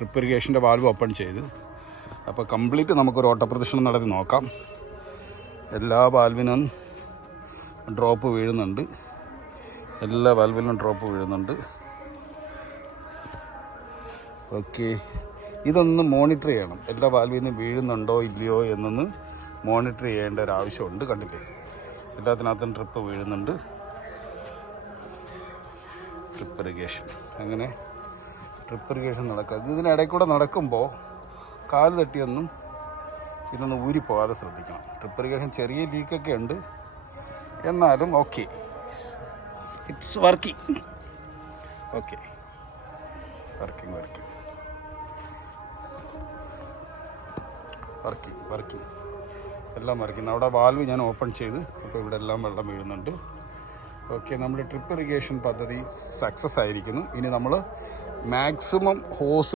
Trip ഇറിഗേഷൻ്റെ valve open ചെയ്ത്. അപ്പോൾ complete നമുക്കൊരു ഓട്ടപ്രദർശനം നടത്തി നോക്കാം. എല്ലാ വാൽവിനും ഡ്രോപ്പ് വീഴുന്നുണ്ട്, എല്ലാ വാൽവിലും ഡ്രോപ്പ് വീഴുന്നുണ്ട്. ഓക്കെ, ഇതൊന്ന് മോണിറ്റർ ചെയ്യണം. എല്ലാ വാൽവിൽ നിന്ന് വീഴുന്നുണ്ടോ ഇല്ലയോ എന്നൊന്ന് മോണിറ്റർ ചെയ്യേണ്ട ഒരു ആവശ്യമുണ്ട്. കണ്ടില്ലേ, എല്ലാത്തിനകത്തും ട്രിപ്പ് വീഴുന്നുണ്ട്. ട്രിപ്പ് ഇറിഗേഷൻ, അങ്ങനെ ട്രിപ്പ് ഇറിഗേഷൻ നടക്കുക. ഇതിനിടയിൽ കൂടെ നടക്കുമ്പോൾ കാല് തട്ടിയൊന്നും ഇതൊന്ന് ഊരിപ്പോകാതെ ശ്രദ്ധിക്കണം. ട്രിപ്പ് ഇറിഗേഷൻ ചെറിയ ലീക്കൊക്കെ ഉണ്ട്, എന്നാലും okay, it's working. Okay, working എല്ലാം വർക്കിംഗ്. അവിടെ വാൽവ് ഞാൻ ഓപ്പൺ ചെയ്ത്, അപ്പോൾ ഇവിടെ എല്ലാം വെള്ളം വീഴുന്നുണ്ട്. ഓക്കെ, നമ്മുടെ ട്രിപ്പ് ഇറിഗേഷൻ പദ്ധതി സക്സസ് ആയിരിക്കുന്നു. ഇനി നമ്മൾ മാക്സിമം ഹോസ്